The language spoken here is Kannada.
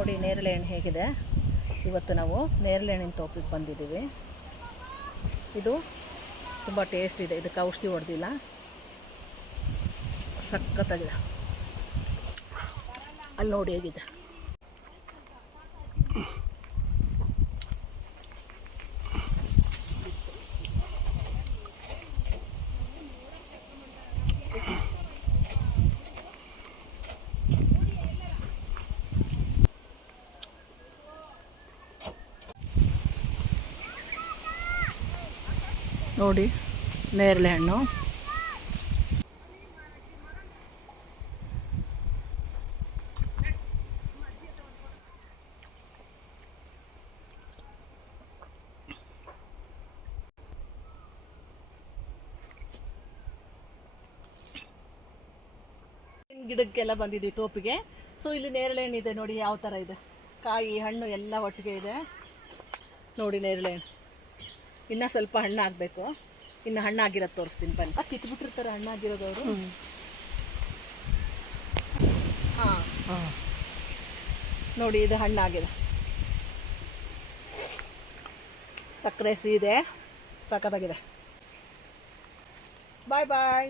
ನೋಡಿ ನೇರಳೆ ಹಣ್ಣು ಹೇಗಿದೆ. ಇವತ್ತು ನಾವು ನೇರಳೆ ಹಣ್ಣಿನ ತೋಪಿಗೆ ಬಂದಿದ್ದೀವಿ. ಇದು ತುಂಬ ಟೇಸ್ಟ್ ಇದೆ. ಇದಕ್ಕೆ ಔಷಧಿ ಹೊಡೆದಿಲ್ಲ. ಸಖತ್ತಾಗಿದೆ. ಅಲ್ಲಿ ನೋಡಿ ಹೇಗಿದೆ. ನೋಡಿ ನೇರಳೆ ಹಣ್ಣು ಗಿಡಕ್ಕೆಲ್ಲ ಬಂದಿದ್ವಿ ತೋಪಿಗೆ. ಸೊ ಇಲ್ಲಿ ನೇರಳೆ ಹಣ್ಣು ಇದೆ ನೋಡಿ, ಯಾವ ಥರ ಇದೆ. ಕಾಯಿ, ಹಣ್ಣು ಎಲ್ಲ ಒಟ್ಟಿಗೆ ಇದೆ. ನೋಡಿ ನೇರಳೆ ಹಣ್ಣು ಇನ್ನೂ ಸ್ವಲ್ಪ ಹಣ್ಣಾಗಬೇಕು ಇನ್ನು ಹಣ್ಣಾಗಿರೋದು ತೋರಿಸ್ತೀನಿ ಬನ್ನಿ. ಅದು ಕಿತ್ಬಿಟ್ಟಿರ್ತಾರೆ ಹಣ್ಣಾಗಿರೋದು ಅವರು ಹಾಂ. ನೋಡಿ ಇದು ಹಣ್ಣಾಗಿದೆ ಸಕ್ಕರೆ ಸೀದೆ ಸಖತ್ತಾಗಿದೆ ಬಾಯ್ ಬಾಯ್